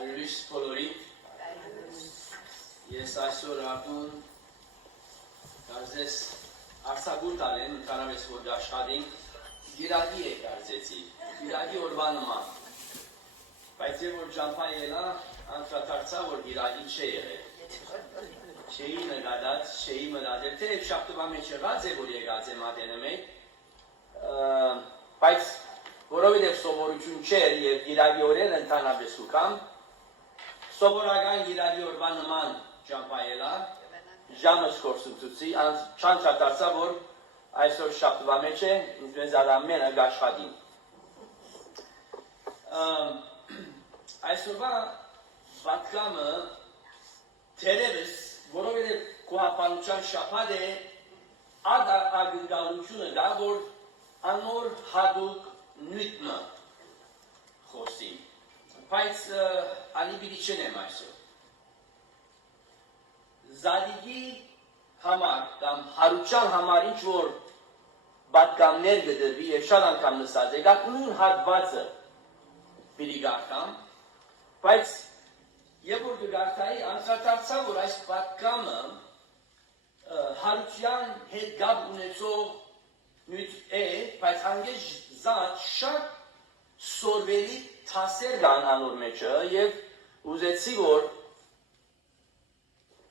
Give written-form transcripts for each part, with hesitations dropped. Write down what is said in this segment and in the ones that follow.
Արյուս բոլորի ես այսօր արտուն կարծես արձագուր տալեն ընդհանրապես որ աշխատենք գիրագի է կարծեցի գիրագի օրվա նման բայց երբ որ ճամփա ելա անդրադարձա որ գիրագի չէ եղել չէի նկատած չէի մտածել թե շաբթվա մեջ եղած է որ եկած է մատենը մեկ բայց որովհետև սովորություն չէր եւ գիրագի օրերը ընդհանրապես ուքամ սովորական գիրագի օրվա նման ճամփա ելա ժամը սկորսուցուցի չանցադարձա որ այսօր շաբթվա մեջ է ինձ ամենը գաշխատին այսօրվա պատկամը թերևս որովհետև կոհապանության շաբաթ է ագնկալությունը դա որ անոր հատուկ նույնը խոսի բայց ալիբիդի չնեմ այսօր Զադիգի համար կամ հարության համար ինչ որ պատկաններ գդրվի եւ շատ անգամ նշած է նույն հատվածը պիտի գարտամ բայց երբ որ գարտայի անդրադարձա որ այս պատկամը հարության հետ գաբ ունեցող նույն է բայց անգեջ զատ շատ սորվելի թասեր կան անոր մեջը եւ ուզեցի որ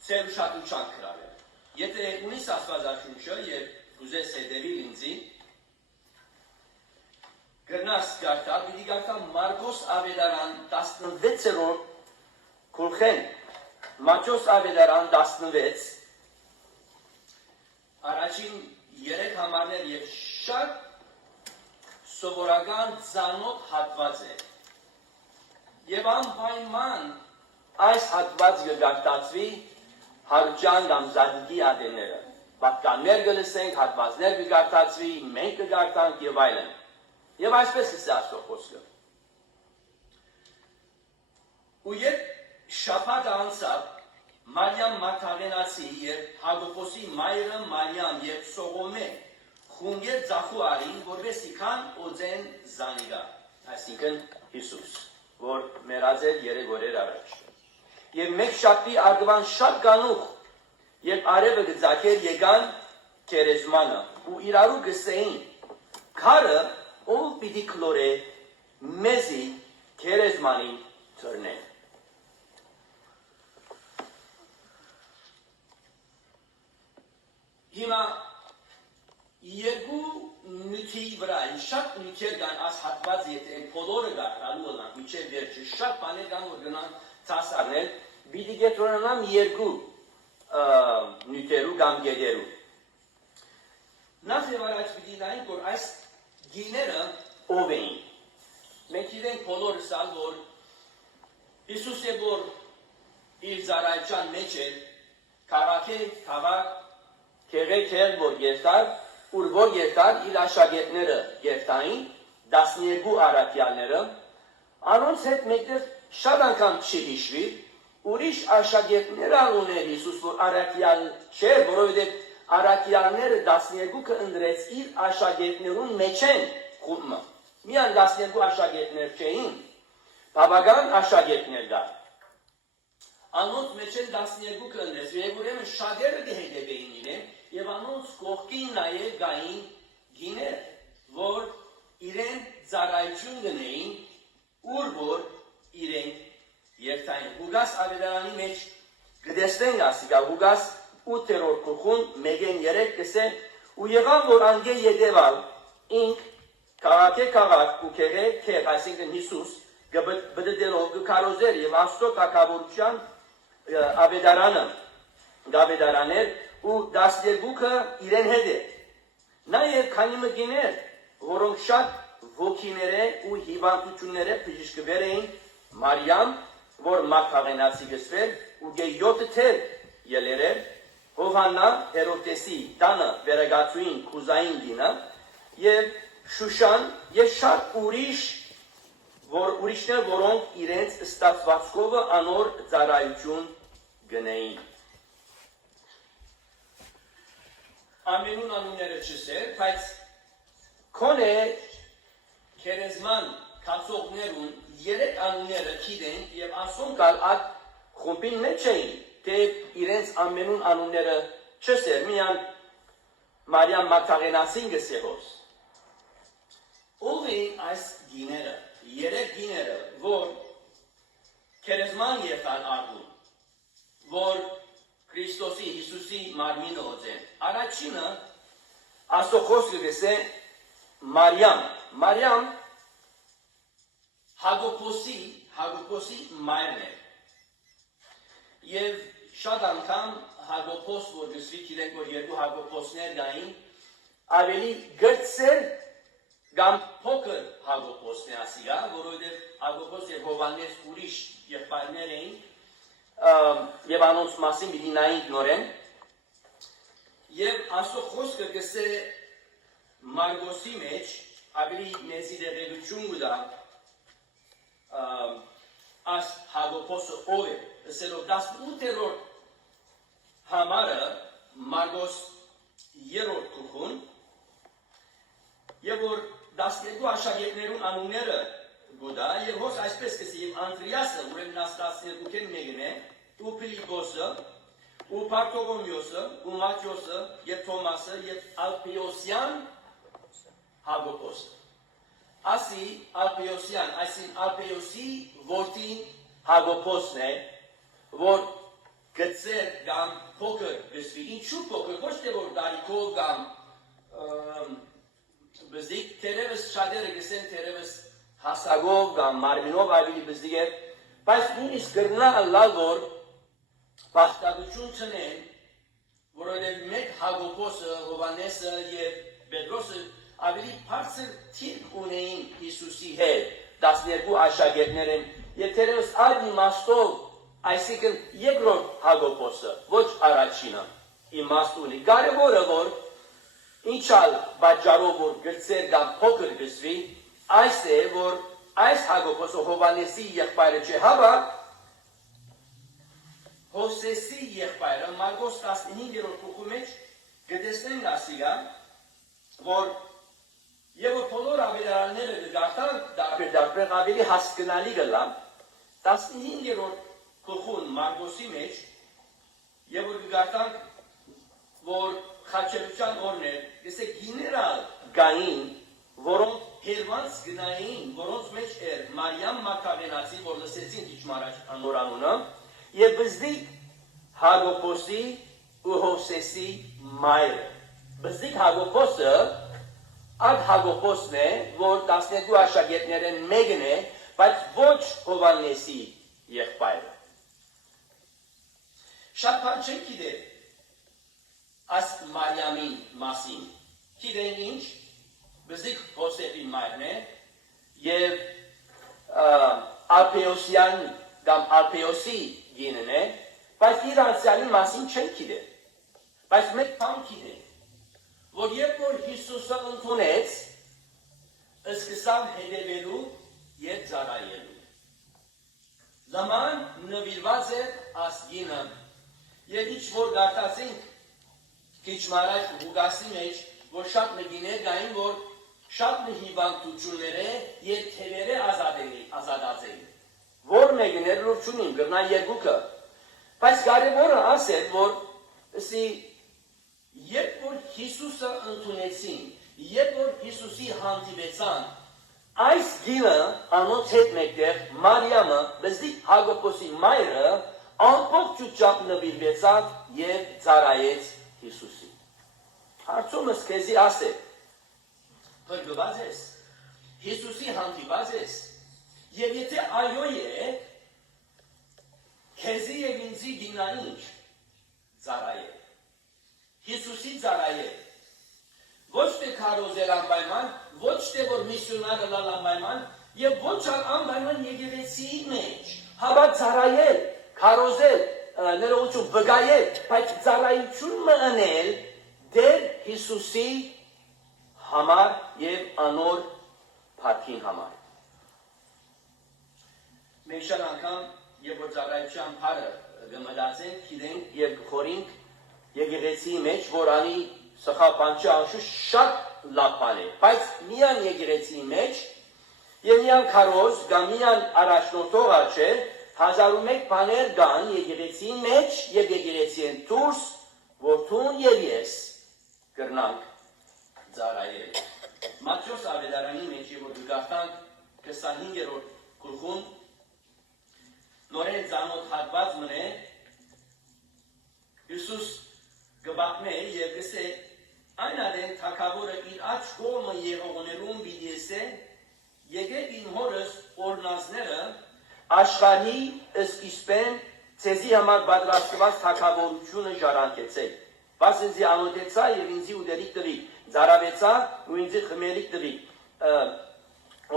Ծեր ուշադրության կրավել։ Եթե ունիս աստվածաշունչը եւ ուզես հետևի ինձի, գնաս գարտալ, պիտի գարտալ Մարկոս Ավետարան 16-րդ գլխեն, Մատթեոս Ավետարան 16, առաջին 3 համարներ եւ շատ սովորական ծանոթ հատված է։ Եվ անպայման այս հատվածը գարտացվի հարության կամ զադիգի ադեները, պատկաններ գլսենք, հատվածներ կգարտացվի, մենք կգարտանք և այլն։ Եվ այսպես կսե աստո խոսքը։ Ու երբ շաբաթը անցավ, Մարիամ Մագդալենացի և Հակոբոսի մայրը Մարիամ և Սողոմե խունգեր ձախու արին, որպեսզի քան օձեն զանիգա, այսինքն Հիսուս, որ մեռած էր 3 օրեր առաջ։ Եվ մեկ շաբթի արգվան շատ կանուխ, երբ արևը գծակեր եկան քերեզմանը, ու իրարու գսեին, քարը ով պիտի քլորե մեզի քերեզմանին թռնե։ Հիմա երկու նյութի վրա, շատ նյութեր կան աս հատված եթե են բոլորը գարտալու ըլանք, միջև վերջը շատ բաներ կան որ գնան ծասարնել, պիտի գետրոնանամ երկու նյութերու կամ գետերու։ Նախ եւ առաջ պիտի նայենք, որ այս գիները ով էին։ Մենք իրենք բոլորս ալ, որ Հիսուս է որ իր ծառայության մեջ էր, քաղաք քեղեքեր որ երթար, ուր որ երթար իր աշակերտները երթային, 12 առաքյալները, անոնց հետ մեկտեղ շատ անգամ չի հիշվի, ուրիշ աշակերտներ ուներ Հիսուս, որ առաքյալ չէր, որովհետև առաքյալները 12-ը ընդրեց իր աշակերտներուն մեջ են խումբը։ Միան 12 աշակերտներ չէին, բավական աշակերտներ կար։ Անոնց մեջ են 12-ը ընդրեց, եւ ուրեմն շատերը կհետևեին իրեն, եւ անոնց կողքին նաեւ գային գիներ, որ իրեն ծառայություն գնեին, ուր որ իրենք երթային։ Հուգաս Ավետարանի մեջ գտեսնենք ասիկա, Հուգաս 8-րդ գլխուն 1-3 կսե, ու եղավ որ անգե ետևալ ինք քաղաք ու քեղ, այսինքն Հիսուս, բդդելով գքարոզեր եւ Աստծո թագավորության Ավետարաներ ու 12-ը իրեն հետ է։ Նաեւ քանի մկիներ, որոնք շատ ոգիները ու հիվանդությունները բժշկվել էին Մարիամ, որ Մագդալենացի գսվել ու 7 թեր ելեր էր, Հովհաննա Հերովտեսի տանը վերագացուին Քուզային գինը եւ Շուշան եւ շատ ուրիշներ, որոնք իրենց ստացվածքով անոր ծառայություն գնեին։ Ամենուն անունները չսեր, բայց քոնե քերեզման կացողներուն երեք անունները գիտեն եւ ասոնքալ այդ խումբին մեջ էին, թե իրենց ամենուն անունները չսեր, միան Մարիամ Մագդաղենացին գսեհոս։ Ով էին այս գիները, երեք գիները, որ քերեզման եղան արդուն, որ Քրիստոսի Հիսուսի մարմինը օծեն։ Առաջինը Աստծո խոսքը գսե Մարիամ Հակոբոսի մայրն է։ Եվ շատ անգամ Հակոբոս, որ գսվի գիտենք, որ երկու Հակոբոսներ կային, ավելի գրծեր կամ փոքր Հակոբոսն է ասիգա, որովհետև Հակոբոս եւ Հովհաննես ուրիշ եղբայրներ էին, եւ անոնց մասին պիտի նայենք նորեն։ Եվ Աստծո խոսքը գսե Մարգոսի մեջ ավելի մեծի դեղեցություն կտա աս Հակոբոսը ով է, ասելով 18-րդ համարը Մարգոս 3-րդ գլխուն, եւ որ 12 աշակերտներուն անունները գուտա, եւ հոս այսպես կսի, եւ Անդրիասը, ուրեմն 12-ին մեկն է, ու Փիլիպոսը, ու Բարտոլոմեոսը, ու Մատթեոսը, եւ Թոմասը, եւ Ալփեոսյան Հակոբոսը։ Ասի Ալփեոսյան, այսին Ալփեոսի որդին Հակոբոսն է, որ գծեր կամ փոքր գսվի, ինչու փոքր, ոչ թե որ դարիքով կամ բզիկ, թերևս շատերը գսեն թերևս հասագով կամ մարմինով ավելի բզիկ է, բայց նույնիսկ գրնա լալ որ բախտագություն չնեն, որովհետև մեկ Հակոբոսը, Հովհաննեսը եւ Պետրոսը ավելի բարձր թիրք ունեին Հիսուսի հետ, 12 աշակերտներ են, եւ թերևս այդ իմաստով, այսինքն երկրորդ Հակոբոսը, ոչ առաջինը, իմաստ ունի։ Կարևորը որ ինչալ բաժարով որ գրծեր կամ փոքր գսվի, այս է որ այս Հակոբոսը Հովհաննեսի եղբայրը չէ, հավա Հովսեսի եղբայրը Մարգոս 15-րդ գլխու մեջ գտեսնենք ասիգա, որ եւ որ բոլոր ավետարանները գտան դարբեր ավելի հասկանալի գլան 15-րդ գլխուն Մարգոսի մեջ եւ որ գտան որ խաչելության օրներ, գսե գիներալ գային, որոնք հերվանց գնային, որոնց մեջ էր Մարիամ Մագդաղենացի, որ լսեցին իջմարաջ անորանունը, եւ բզդիկ Հակոբոսի ու Հովսեսի մայրը։ Բզդիկ Հակոբոսը այդ Հակոբոսն է, որ 12 աշակերտներն մեկն է, բայց ոչ Հովհաննեսի եղբայրը։ Շատ բան չենք գիտեր այս Մարիամի մասին։ Գիտեն ինչ, բզդիկ Հովսեսի մայրն է, եւ Ալփեոսյան կամ Ալփեոսի գինն է, բայց իր անցյալի մասին չենք գիտեր։ Բայց մեկ բան գիտենք, որ երբ որ Հիսուսը ընդունեց, սկսավ հետևելու եւ ծառայելու։ Նման նվիրված է այս գինը, եւ ինչ որ գարտացինք քիչ մարաշ Ղուկասի մեջ, որ շատ նգիներ կային, որ շատ հիվանդություններ է եւ թևերը ազատացել։ Որ մեկն էր լուրջունին, գրնա երկուքը։ Բայց կարևորը ասել, որ երբ որ Հիսուսը ընդունեցին, երբ որ Հիսուսի հանդիպեցան, այս գինը անոնց հետ մեկտեղ Մարիամը, բզդիկ Հակոբոսի մայրը, ամբողջությամբ նվիրվեցավ եւ ծառայեց Հիսուսին։ Հարցումս քեզի ասել, փրկված ես, Հիսուսի հանդիպած ես, եւ եթե այո է, քեզի եւ ինձի գինանինչ ծառայել։ Հիսուսի ծառայել։ Ոչ թե քարոզել անպայման, ոչ թե որ միսիոնար լալ անպայման, եւ ոչ անպայման եկեղեցիի մեջ, հավա ծառայել, քարոզել, ներողություն վկայել, բայց ծառայություն մնել դեր Հիսուսի համար եւ անոր փառքին համար։ Մենք շատ անգամ եւ որ ծառայության փառը գմդացենք, գիտենք եւ խորինք եկեղեցիի մեջ, որ անի սխալ բան չի, անշուշտ շատ լավ բան է, բայց միան եկեղեցիի մեջ Եվ միան քարոզ կամ միան առաջնորդող չէ, 1001 բաներ կան եկեղեցին մեջ եւ եկեղեցին դուրս, որթուն եւ ես կրնանք ծառայել։ Մատթեոս ավետարանի մեջ եւ որ գարտանք 25-րդ գլխում նորեն ծանոթ հատված մնե Հիսուս գբակմե եւ գսե այն ադեն թակավորը իր աչ կողմը եղողներուն բիդեսե եկեք ին հորս օրնազները աշխարհի սկիզբեն ցեզի համար պատրաստված թակավորությունը ժառանգեցեք բասենզի անոդեցա եւ ինձի ուդերիկ տվի ծարավեցա ու ինձի խմերիկ տվի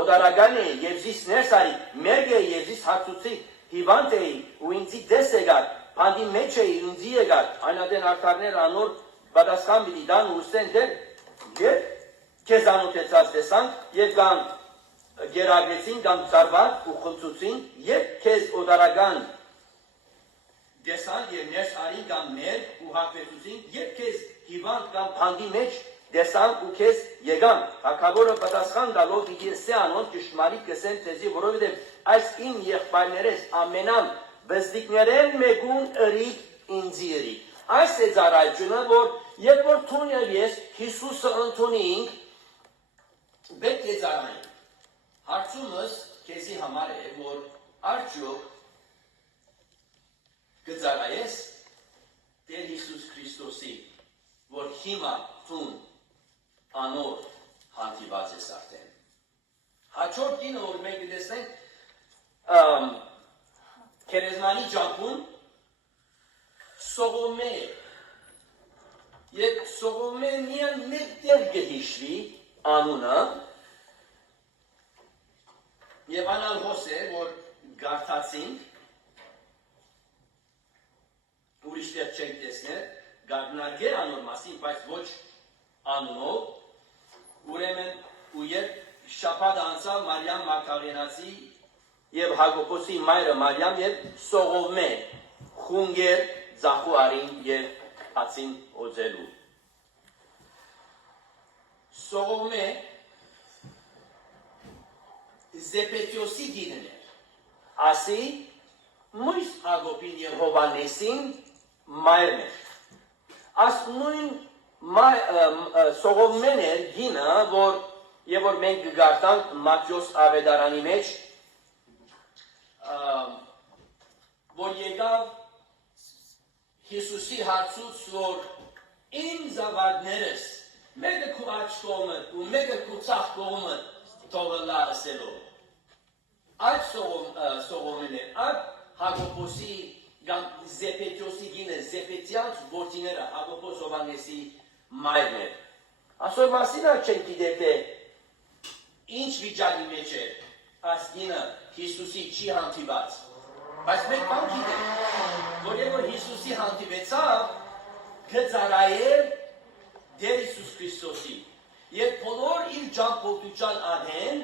օդարագանը եւ զիս ներսարի մերգե եւ զիս հացուցի հիվանդ էի ու ինձի դես եկար բանդի մեջ էի ինձի եկար այնադեն արդարներ անոր պատասխան պիտի դան ու ստեն դեր եւ քեզ անոթեցած տեսանք եւ կան գերագեցին կամ ծարված ու խլծուցին եւ քեզ օդարագան դեսան եւ ներս արին կամ մեր ու հապետուցին եւ քեզ հիվանդ կամ բանդի մեջ դեսան ու քեզ եկան հակավորը պատասխան տալով իգեսե անոնց ճշմարիտ կսեն թեզի որովհետեւ այս իմ եղբայրներես ամենան բզդիկներեն մեկուն ըրիկ ինձի ըրիկ այս է ծառայությունը որ երբ որ թուն եւ ես Հիսուսը ընդունենք պետք է ծառայենք հարցումս քեզի համար է որ արդյոք կծառայես Տեր Հիսուս Քրիստոսի որ հիմա թուն անոր հանդիպած ես արդեն հաջորդ կինը որ մենք տեսնենք քերեզմանի ջապուն Սողոմե եւ Սողոմե միան մեկ տեղ գհիշվի անունը եւ անալղոս է որ գարտացինք ուրիշ տեղ չենք տեսնել գարնարգեր անոր մասին բայց ոչ անունով ուրեմն ու երբ շաբաթ անցավ Մարիամ Մագդալենացի եւ Հակոբոսի մայրը Մարիամ եւ Սողոմե խունգեր ձախու արին եւ ածին օձելու Սողոմե Զեպետիոսի գինն էր ասի մույս Հակոբին եւ Հովանեսին մայրն էր աս նույն Սողոմեն էր գինը որ եւ որ մենք գարտանք Մատթեոս ավետարանի մեջ որ եկավ Հիսուսի հարցուց որ իմ զավակներս մեկը քու աչ կողմը ու մեկը քու ցախ կողմը թողնա ասելով այդ Սողոմեն է այդ Հակոբոսի կամ Զեպետիոսի գինը Զեպետյանց որդիները Հակոբոս Հովանեսի մայրն էր ասոր մասին չենք գիտեր թե ինչ վիճակի մեջ է այս գինը Հիսուսի չի հանդիպած բայց մենք բան գիտենք որ երբ Հիսուսի հանդիպեցավ կծառայել Տեր Հիսուս Քրիստոսի եւ բոլոր իր ճամփորդության ադեն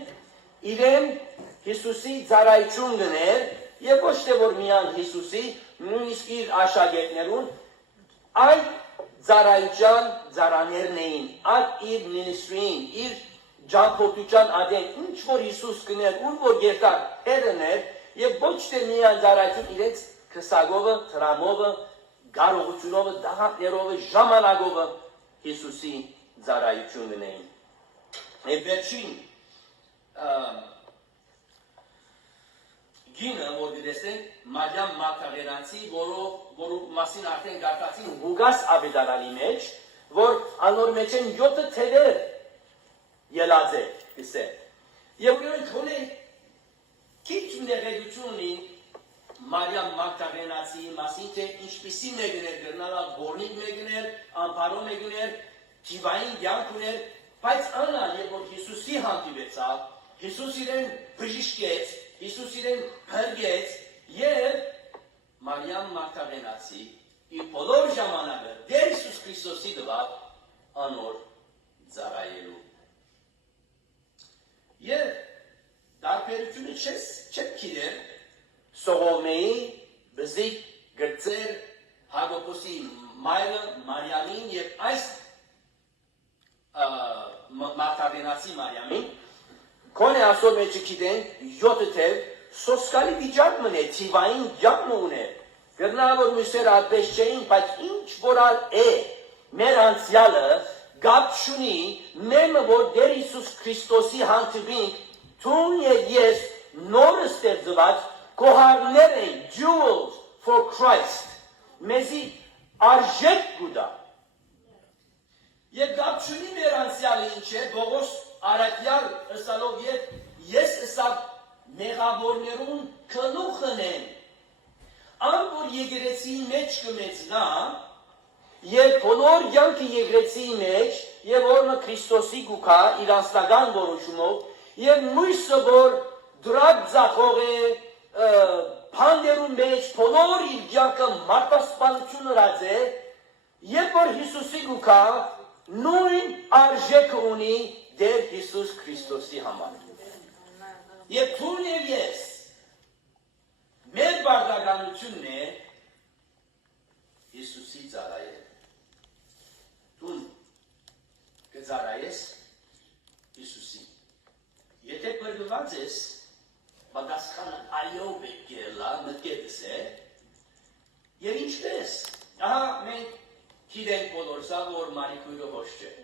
իրեն Հիսուսի ծառայություն գներ եւ ոչ թե որ միան Հիսուսի նույնիսկ իր աշակերտներուն այդ ծառայության ծառաներն էին այդ իր մինիստրին իր ճամփորդության ադեն ինչ որ Հիսուս գներ ու որ երկար հետներ եւ ոչ թե միան ծառայություն իրենց քսագովը տրամովը գարողությունովը դահատներովը ժամանակովը Հիսուսի ծառայությունն էին եւ վերջին գինը որ դեսեն Մարիամ Մագդալենացի որով մասին արդեն գարտացին Ղուկաս ավետարանի մեջ որ անոր մեջ են 7 թևեր ելած է գսե եւ ուրեմն քոնե քիչ ներեգություն ունի Մարիամ Մագդալենացի մասին թե ինչպիսի մեկներ գնալա բորնիկ մեկներ ամբարո մեկներ ճիվային յանքուներ բայց անա երբ որ Հիսուսի հանդիպեցավ Հիսուս իրեն բժշկեց Հիսուս իրեն հրգեց եւ Մարիամ Մագդալենացի իր բոլոր ժամանակը Տեր Հիսուս Քրիստոսի դվավ անոր ծառայելու եւ տարբերությունը չեք գիտեր Սողոմեի բզիկ գրծեր Հակոբոսի մայրը Մարիամին եւ այս Մագդալենացի Մարիամին Քոնե ասոր մեջը գիտեն 7 թև սոսկալի վիճակ մնե թիվային ջանն ունե գրնավոր մյուսերը այդպես չէին բայց ինչ որալ է մեր անցյալը գապ չունի մեմը որ Տեր Հիսուս Քրիստոսի հանդիպինք Թուն եւ ես նոր ստեղծված կոհարներ են jewels for Christ մեզի արժեք գուտա եւ գապ չունի մեր անցյալը ինչ է Բողոս Արաքյալ ըսալով ես ըսավ մեղավորներուն կլուխն են Ամբոր եկեղեցիի մեջ կմեծնա եւ բոլոր յանքը եկեղեցիի մեջ եւ որը Քրիստոսի գուքա իր անձնական որոշումով եւ մույսը որ դրակ ձախող է փանդերուն մեջ բոլոր իր յանքը մարտասպանություն ըրած է երբ որ Հիսուսի գուքա նույն արժեքը ունի Տեր Հիսուս Քրիստոսի համար եւ թուն եւ ես մեր բարդականությունն է Հիսուսի ծառայել Տուն կծառայես Հիսուսի Եթե բրգված ես պատասխանը այո բեկելա մտքետս է եւ ինչպես ահա մենք գիտենք բոլորսա որ մարիկույրը հոշ չէ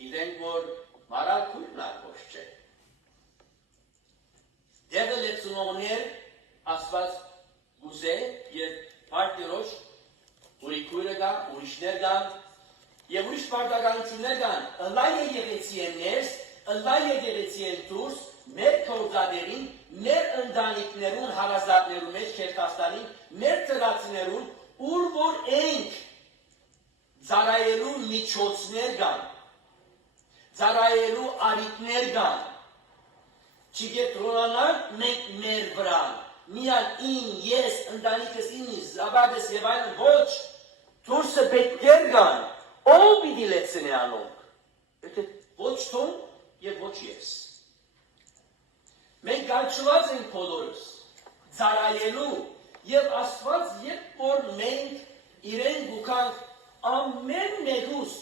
գիտենք որ մարակույրն հոշ չէ Դերը լեցունողներ ասված գուզե և պարտիրոչ ուրիքույրը կան, ուրիշներ կան և ուրիշ պարտականություններ կան ըլլայ եկեղեցի են ներս, ըլլայ եկեղեցի են դուրս, մեր քորդադերին, մեր ընտանիքներուն, հարազատներուն մեջ քերթաստանին, մեր ծրացիներուն, ուր որ ենք ծառայելու միջոցներ կան, ծառայելու արիտներ կան Չգետրոնանալ մենք մեր վրան, միան ին, ես, ընտանիքս ինիս, զաբադս և այլն ոչ, դուրսը պետքեր կան, ով պիտի լեցնի անոնք, ոչ թում և ոչ ես։ Մենք կանչված ենք բոլորս, ծառայելու և Աստված երբ որ մենք իրեն գուքանք ամեն մեկուս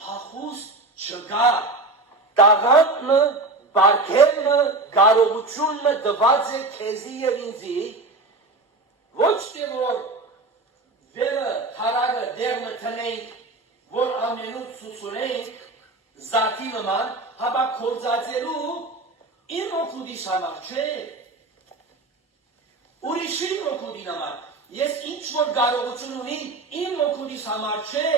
փախուստ չկա, տաղանքը Բարգելը, կարողությունը դված է քեզի և ինձի, ոչ թե որ վերը թարագը դերմը տնենք, որ ամենուց սուսունենք, զատի նման, հապա կործածելու իմ օգուդիս համար չէ, ուրիշին օգուդի նման, ես ինչ որ կարողություն ունին, իմ օգուդիս համար չէ,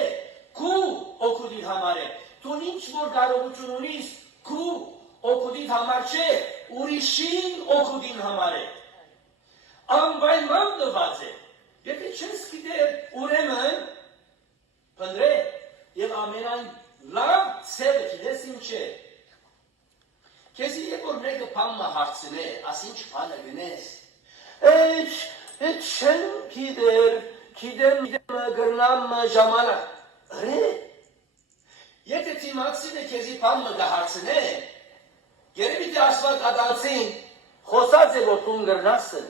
քու օգուդի համար է, դու ինչ որ կարողություն ունիս, քու օգուդին համար չէ, ուրիշին օգուդին համար է։ Անպայման տված է։ Եթե չես գիտեր ուրեմն փնտրե եւ ամենայն լավ ցավը գիտես ինչ է։ Քեզ երբ որ մեկը բանը հարցնե, ասինչ բանը գնես։ Չեմ գիտեմ գրնամ ժամանակ։ Եթե թիմացին է քեզի բանը գահարցնե, Երևի թե Աստված ադանցին խոսած է որ տուն գրնասն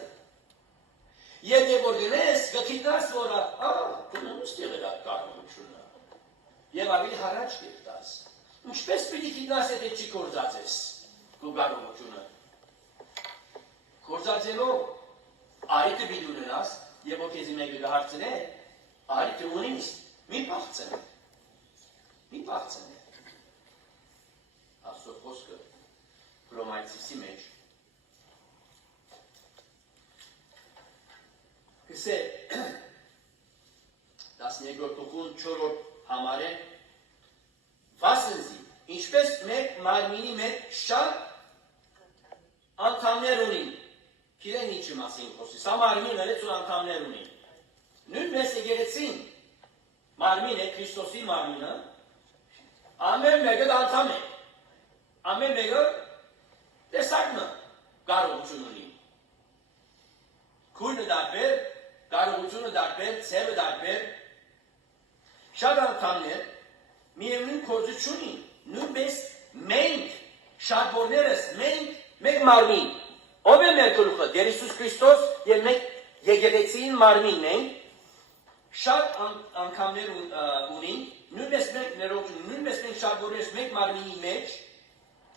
Եթե որ գնես գքիտնաս որը տունն ուստեղ էր կարողությունը Եվ ավելի հարաճ կերտաս Ինչպես պիտի կիտնաս եթե չի կործած ես կու կարողությունը Կործածելով արիթը պիտի ունենաս Եվ որ քեզի մեկը գահարցն է արիթը ունինս մի պաղցն Մի պաղցն է Աստծո խոսքը Հռոմայացիի մեջ Կսե 12-րդ 4-րդ համարը Վասնզի ինչպես մեկ մարմինի մեջ շատ անդամներ ունին Գիտեն ինչի մասին խոսի Սա մարմինը 30 անդամներ ունին Նույնպես եկեղեցին մարմին է Քրիստոսի մարմինը ամեն մեկը անդամ է ամեն մեկը տեսակնը կարողություն ունի քույրը դարբեր կարողությունը դարբեր ցևը դարբեր շատ անդամներ միևնույն գործություն ունին նույնպես մենք շատ բոլորս մենք մեկ մարմին ով է մեր գլուխը Տեր Հիսուս Քրիստոս եւ մենք եկեղեցին մարմինն ենք շատ անգամներ ունին նույնպես մենք ներողություն նույնպես մենք շատ բոլորս մեկ մարմինի մեջ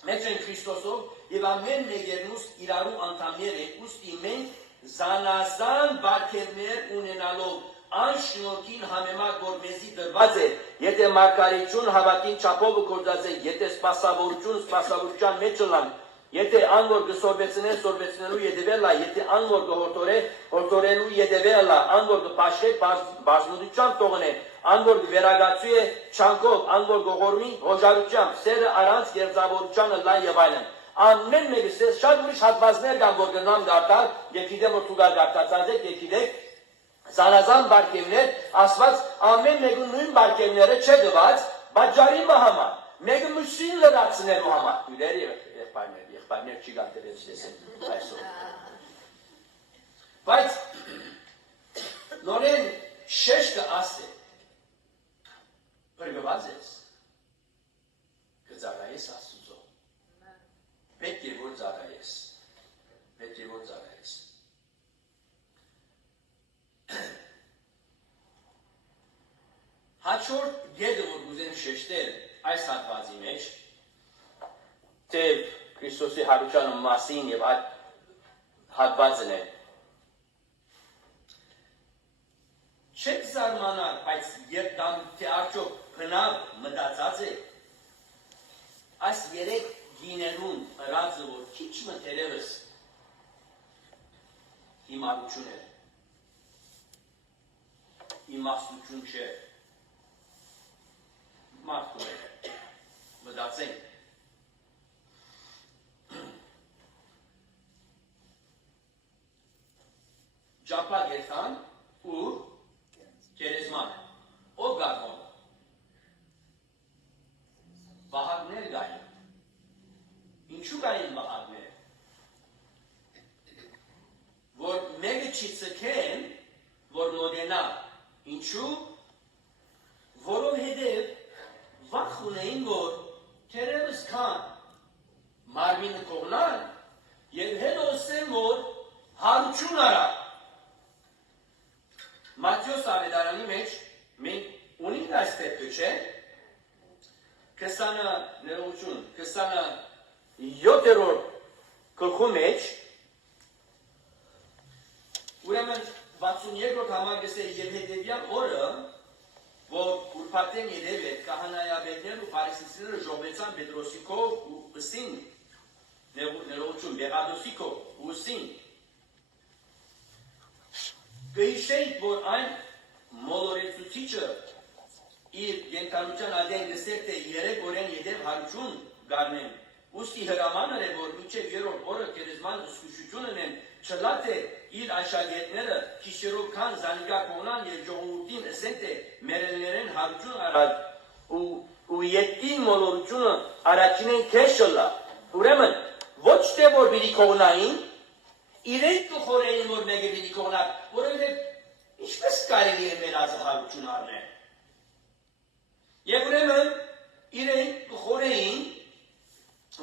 Մեջ են Քրիստոսով եւ ամեն մեկերնուս իրարու անդամներ են, ուստի մենք զանազան բարգևներ ունենալով այն շնորհքին համեմատ որ մեզի դրված է, եթե մարգարեություն հավատին չափով գործած է, եթե սպասավորություն սպասավորության մեջ լան, եթե անոր գսորվեցնեն սորվեցնելու յետևելա, եթե անոր գորտորե հորտորելու յետևելա, անոր գպաշե բազմության տողնե, անոր վերագացու է չանկով, անոր գողորմի հոժարությամբ, սերը առանց երձավորությանը լան եւ այլն։ Ամեն մեկը շատ ուրիշ հատվածներ կան, որ գնամ դարտալ, եւ գիտեմ որ դուք դարտացած եք, եւ գիտեք զանազան բարգևներ, ասված ամեն մեկու նույն բարգևները չէ գված, բաժարի համար, մեկը մշին լրացնելու համար։ Հյուրեր եղբայրներ չի գան դերից տեսեն այսօր։ Բայց նորեն շեշտը ասե, բրգված ես, կծառայես Աստուծո, պետք է որ ծառայես, պետք է որ ծառայես։ Հաջորդ գեդը որ գուզեմ շեշտել այս հատվածի մեջ, թե Քրիստոսի հարության մասին եւ այդ հատվածն է։ Չեք զարմանալ, բայց երբ դամ թե արդյոք բնավ մտածած է, այս երեք գիներուն հրածը որ քիչ մտերևս հիմարություն է, իմաստություն չէ, մարդու է, մտածենք։ Ճապա գերտան ու գերեզման, ով գարմոն, բահագներ գային, ինչու գային բահագներ, որ մեկը չի ծքեն, որ մոդենա, ինչու, որով հետև վախ ունեին, որ թերևս կան մարմինը կողնան և հետ ոսեն, որ հարություն արա։ Մատյոս ավետարանի մեջ մենք ունենք այս պետքը չէ, 27-րդ գլխու մեջ, ուրեմն 62-րդ համար գսե եւ հետեւյալ օրը, որ ուրբաթեն յետև է կահանայաբետներն ու փարիսեցիները ժողվեցան Պետրոսիկով ու ըսին, ներողություն, Բեղադոսիկով ու ըսին, կհիշեիք, որ այն մոլորեցուցիչը իր ենթանության ադեն գսեր, թե 3 օրեն յետև հարություն գարնեն, ուստի հրամանն է, որ մինչև 3-րդ օրը գերեզման զսկուշությունն են, չլա թե իր աշակերտները քիշերով քան զանիկա կողնան եւ ժողովրդին ասեն թե մերելներեն հարություն արած ու յետին մոլորությունը առաջինեն քեշլա։ Ուրեմն ոչ թե որ բիդի կողնային, իրենք կխորեին որ մեկը բիդի կողնար, որովհետեւ ինչպես կարելի է մեր ազը հարություն առնել։ Եվ ուրեմն իրենք կխորեին,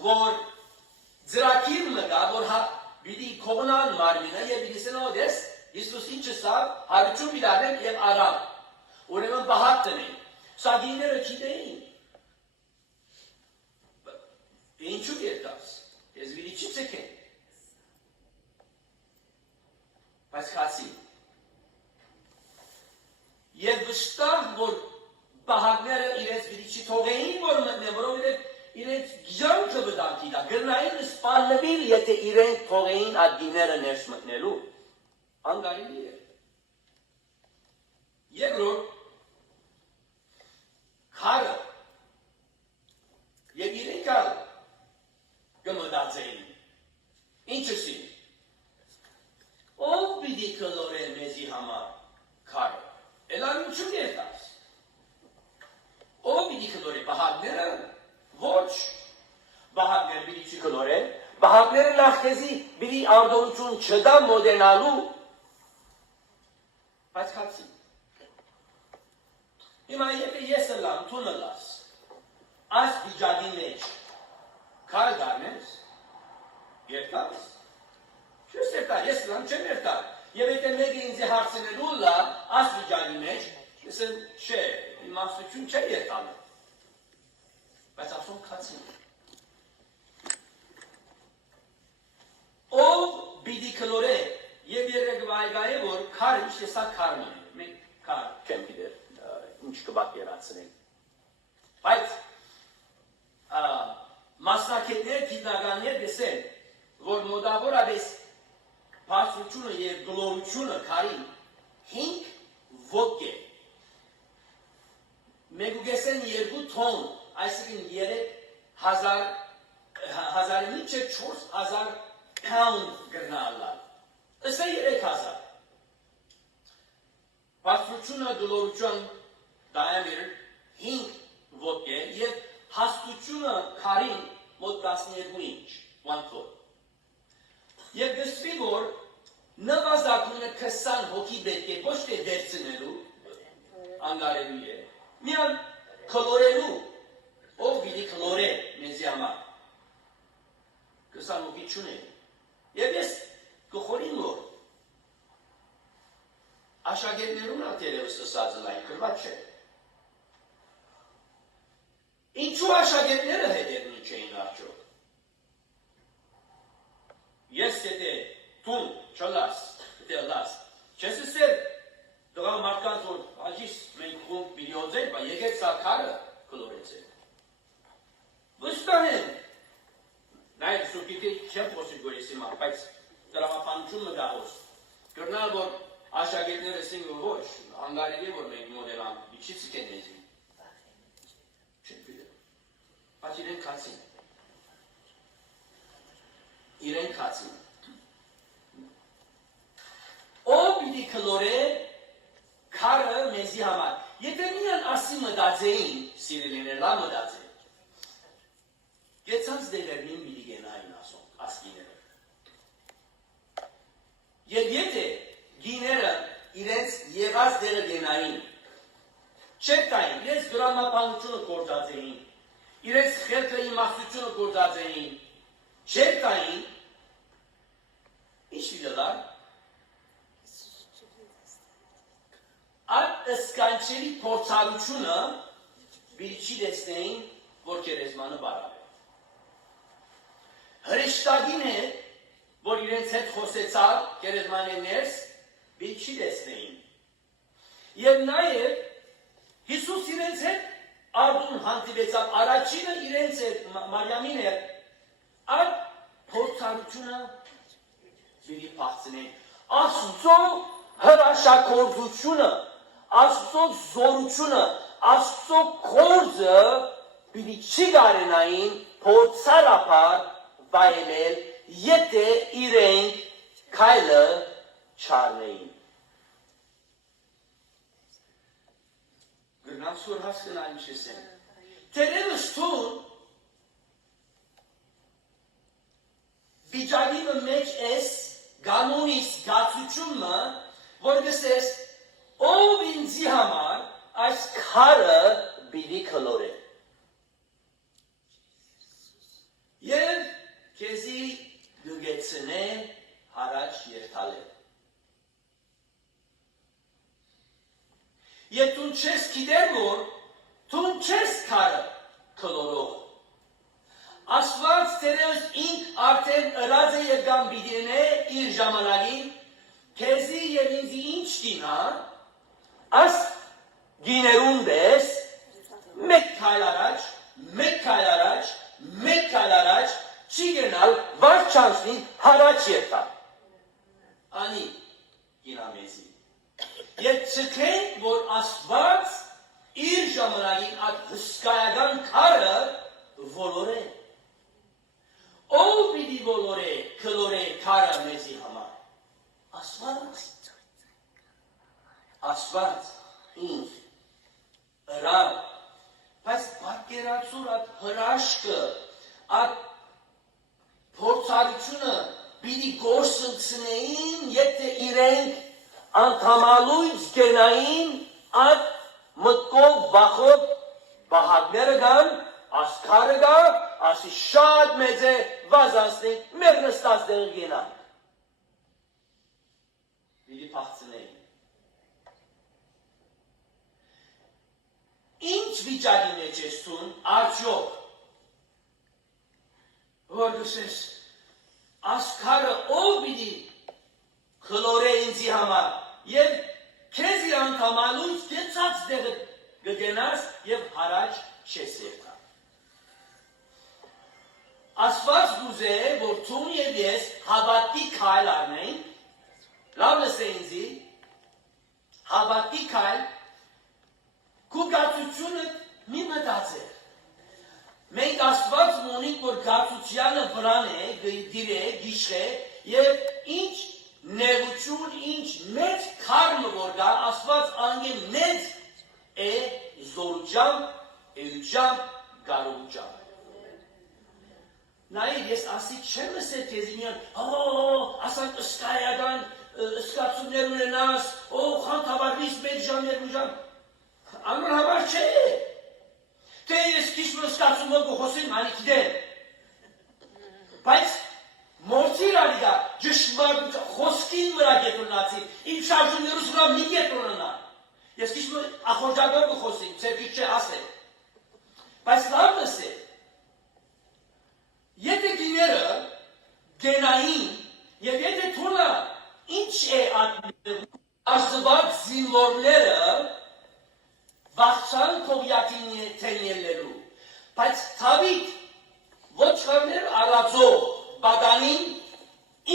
որ ծրագիր մտա, որ բիդի կողնան մարմինը եւ բիդի սենոդես Հիսուս ինչը սա հարություն բիդարեն եւ արավ։ Ուրեմն բահակ տնեն։ Սա գիները չիտեին։ Ինչու կերտաս։ Ես բիդի չի ծեկեն։ Բայց խացի։ Եվ վշտավ, որ բահակները իրենց բիդի չի թողեին, որ մտնեն, որովհետև իրենց գյանքը վտանգի դա, գրնային սպաննվիր, եթե իրենք թողեին այդ գիները ներս մտնելու, անգարելի է։ Երկրորդ, քարը, եւ իրենք ալ կմտածեին, ինչսին, ով պիտի կլորեն մեզի համար քարը, էլանություն երտաս, ով պիտի կլորեն բահակները, ոչ, բահակներ բիդի չի կլորեն, բահակները նախքեզի բիդի արդոնություն չդա մոդենալու, բայց խացի։ Հիմա եթե ես լամ, թունը լաս, այս վիճակի մեջ, քար դարնես, երտաս, չես երտար, ես լամ չեմ երտար, եւ եթե մեկը ինձ է հարցնելու լա, այս վիճակի մեջ, ես եմ չէ, իմաստություն չէ երտալը, բայց ասում քացին, ով պիտի կլորե եւ երեգվայգայը որ քարը ինչ է սա քարն է մենք քար չեմ գիտեր ինչ կբակերացնենք բայց մասնակիցներ գիտնականներ դեսեն որ մոտավորապես բարձրությունը եւ գլորությունը քարի 5 ոտք է մենք ուղեսեն 2 տոն այսինքն 3000 մինչև 4000 pound գրնալա ըստ 3000 բարձրությունը գլորություն diameter 5 ոտք է եւ հաստությունը քարին մոտ 12 ինչ 1 foot եւ դեսվի որ նվազագույնը 20 հոգի պետք է ոչ թե վերցնելու անգարելու է միան կլորելու ով պիտի կլորե մեզի համար 20 հոգի չունի եւ ես կխորին որ աշակերտներուն ատերևս ասած լայն կրված չէ ինչու աշակերտները հետևում չէին արդյոք ես եթե տուն չլաս դելաս չես ասել դրա մարդկանց որ աջիս մենք խումբ միլիոններ բա եկեք սա քարը կլորեցեք վստահ եմ նայեք սուկիտի չեմ խոսի գորիսի մա բայց դրամապանություն մգահոս կրնալ որ աշակերտները ասին որ ոչ անգարելի որ մենք մոդելան իչի ցկեն մեզի չեմ գիտեմ բայց իրեն կացին ով պիտի կլորե քարը մեզի համար եթե միան ասի մտածեին սիրելիներ լա մտածեին Գեցանց դերերին պիտի գենային ասոնք ասկիները եւ եթե գիները իրենց եղած դերը գենային չեք տային իրենց դրամապանությունը գործած էին իրենց խելքը իմաստությունը գործած էին չեք տային ինչ վիդելար այդ սկանչերի փորձառությունը բիլչի դեսնեին որ կերեզմանը բարավ է հրեշտագին է որ իրենց հետ խոսեցավ կերեզմանի ներս բիլչի դեսնեին եւ նաեւ Հիսուս իրենց հետ արդուն հանդիպեցավ առաջինը իրենց հետ Մարիամին հետ այդ փորձառությունը բիլի փախցնեն Աստծո հրաշագործությունը Աստծո զորությունը Աստծո գործը բիլի չի կարենային փորձառապար վայելել եթե իրենք քայլը չառնեին Գրնամ սուր հասկնան ինչ եմ Տերևս տուն վիճակի մեջ ես գանոնիս գացությունը որ գսես ով ինձի համար այս քարը բիլի կլորե եւ քեզի դուգեցնե հարաճ երթալե եւ դու չես գիտեր որ դու չես քարը կլորող Աստված Տերևս ինք արդեն ըրած է եւ գամ բիդենե իր ժամանակին քեզի եւ ինձի ինչ դինա աս գիներուն դես մեկ քայլ առաջ չի գնալ վար չանցնի հարաճ երթալ անի գինամեզի Եվ չքեն, որ Աստված իր ժամանակին այդ հսկայական քարը ոլորե ով պիտի ոլորե կլորե քարը մեզի համար Աստված ինձ ըրավ բայց պատկերացուր այդ հրաշքը այդ փորձառությունը պիտի գործընծնեին եթե իրենք անդամալույց գենային այդ մտքով վախով բահագները գան ասքարը գա ասի շատ մեծ է վազանցնի մեր նստած դեղը գենան պիտի փախցնեին ինչ վիճակի մեջ ես տուն արդյոք որ գսես ասքարը ով պիտի խլորե ինձի համար եւ քեզ իր անգամալույց կեցած դեղը գգենաս եւ հարաճ չես եկա Աստված գուզե որ ցուն եւ ես հավատի քայլ առնենք լավ լսե ինձի հավատի քայլ քու գացությունը մի մտածել մենք Աստված ունենք որ գացությանը վրան է դիրե գիշե եւ ինչ նեղություն ինչ մեծ քարմը որ գա Աստված անգե մեծ է զորությամբ էությամբ գարուջամբ Նայր ես ասի չեմ լսել քեզինյան ասան ըսկայական ըսկացումներ ունենաս խանդավառվիս մեկ ժամ երկու ժամ անոր համար չէ թե ես քիչ ըսկացումը գոհոսին անի գիտեմ բայց մորցիր ալիգա ճշմարտ խոսքին վրա գետնացի իմ շարժումներուս վրա մի գետնանա ես քիչ ախորժաբար գոհոսին ցերքի չէ ասել բայց լավ լսել Եթե դիները գենային և եթե թունը ինչ է աշզված զինվորները վախցան կողյակին թենյելներու, բայց թավիտ ոչխարներ առածող բադանին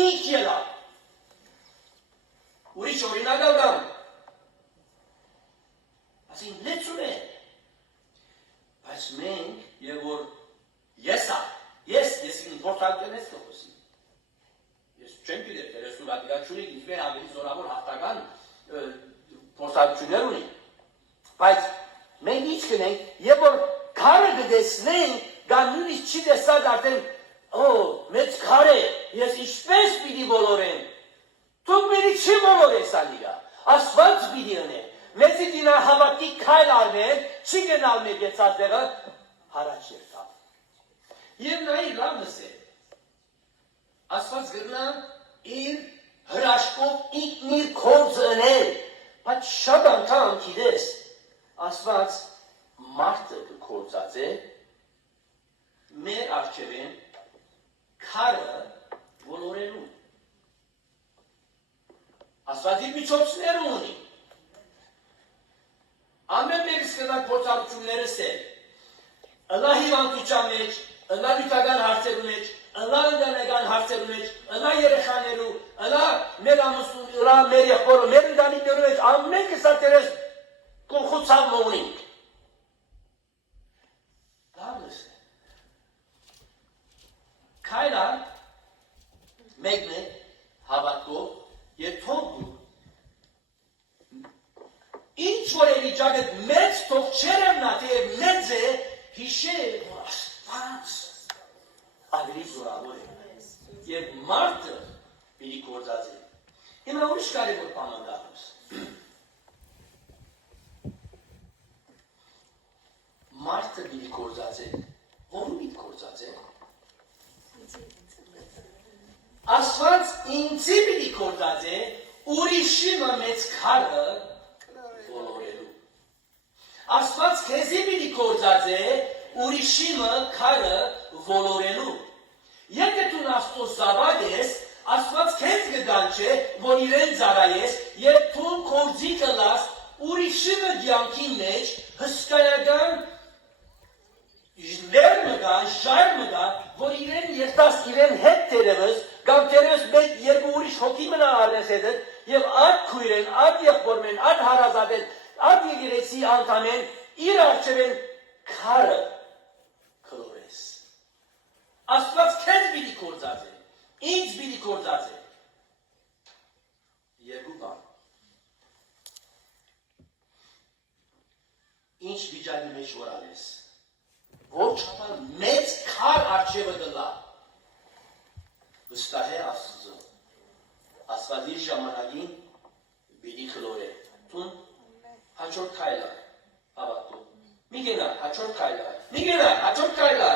ինք ելա, ուրիշ օրինակ աղրամ, ասին լեցուն է, բայց մենք և որ եսա, Ես իմպորտանտն ես կխոսի։ Ես չեմ գիտեր, տերեսուրատիրաչունի ինձ ավելի զորավոր հաղթական փորձակություններ ունի։ Բայց մենք ինչ կնենք, և որ քարը գտեսնենք, գա նույնիսկ չի տեսած արդեն, մեծ քար է, ես ինչպես պիտի բոլորեմ։ Դուք պիտի չի բոլորես ալիգա, Աստված պիտի ընե։ Մեծի դինա հավատի քայլ արնել, չի գնալ մեր գեցած դեղը, հարաճ երթավ։ Եվ նայր լավ լսել, Աստված գրնա իր հրաշքով ինքն իր կորձը ընել, բայց շատ անգամ գիտես, Աստված մարդը կկործած է, մեր առջևեն քարը ոլորելու։ Աստված իր միջոցները ունի։ Ամեն մերս կնակ փորձառությունները սել, ըլա հիվանդության մեջ, ըլա նյութական հարցերու մեջ, ըլա ընտանեկան հարցերու մեջ, ըլա երեխաներու, ըլա մեր ամուսնու, ըլա մեր եղբորը, մեր ընտանիքներու մեջ, ամեն կսա տերես կողխուցավ մողնինք։ Լավս է։ Քայլա մեկ հավատքով և թող դու ինչ որ է վիճակդ մեծ թող չերևնա, թե մեծ է հիշել, որ Աստված ավելի զորավոր է և մարդը պիտի գործած է։ Հիմա ուրիշ կարևոր բան գալուս։ Մարդը պիտի գործած է, որում պիտի գործած է։ Աստված ինձի պիտի գործած է, ուրիշի մեծ քարը ոլորելու։ Աստված քեզի պիտի գործած է, ուրիշի քարը ոլորելու։ Եթե դու Աստծո զավակ ես, Աստված քեզ կգանչե, որ իրեն ծառայես, և դու գործի կլաս ուրիշի կյանքի մեջ հսկայական ներմը կա, ժայռը կա, որ իրեն երտաս իրեն հետ տերևս, կամ տերևս մեկ երկու ուրիշ հոգի մնա առնես հետդ, և այդ քույրեն, այդ եղբորմեն, այդ հարազատեն, այդ եկեղեցի անդամեն, իր առջևեն քարը կլորես։ Աստված քեզ պիտի գործած է, ինձ պիտի գործած է։ Երկու բան։ Ինչ վիճակի մեջ որ անես, որ չապար մեծ քար առջևը դլա, վստահ է Աստծո։ Աստված իր ժամանակին պիտի խլորե։ Տուն հաջորդ քայլը հավատում։ Մի գնա հաջորդ քայլը։ Մի գնա հաջորդ քայլը։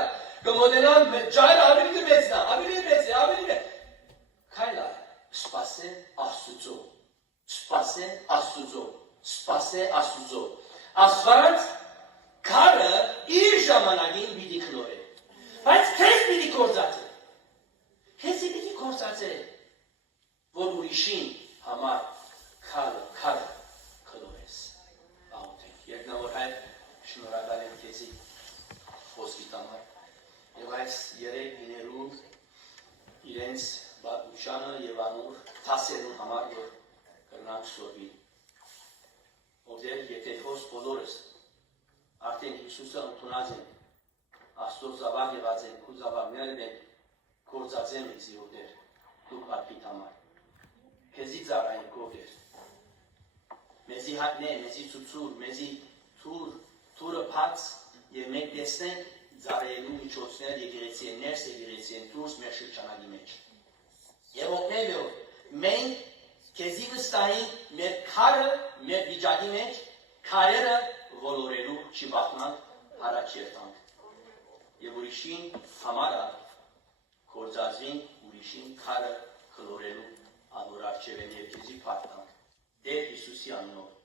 Կմոտենան ջայրը ավելի մեծնա, ավելի մեծ է, ավելի մեծ։ Քայլը սպասե Աստծո։ Սպասե Աստծո։ Սպասե Աստծո։ Աստված քարը իր ժամանակին պիտի խլորե։ Բայց քեզ պիտի գործած է։ Քեզ պիտի կործածել, որ ուրիշին համար քարը կլորես։ Աղոթենք։ Երկնավոր Հայր, շնորհակալ եմ քեզի խոսքիդ համար։ Եվ այս երեք լինելու իրենց բացությանը եւ անոր տասերուն համար որ կրնանք սորվի։ Ովդեր եթե հոս բոլորս արդեն Հիսուսը ընդունած են, Աստծո զավակ եղած են, քու զավակները են գործած են ինձ ովդեր դու պատվիտ համար։ Քեզի ծառային կովեր։ Մեզի հատնե, մեզի ցուցուր, մեզի թուրը փած եւ մենք տեսնենք ծառայելու միջոցներ եկեղեցի ներս եկեղեցի դուրս մեր շրջանագի մեջ։ Եվ օգնելով մենք քեզի վստահի մեր քարը մեր վիճակի մեջ քարերը ոլորելու չբախնանք հարաճ երթանք։ Եվ ուրիշին համարը կործածվին ուրիշին քարը կլորելու անոր արջև են եւ քեզի փառտանք։ Տեր Հիսուսի անունով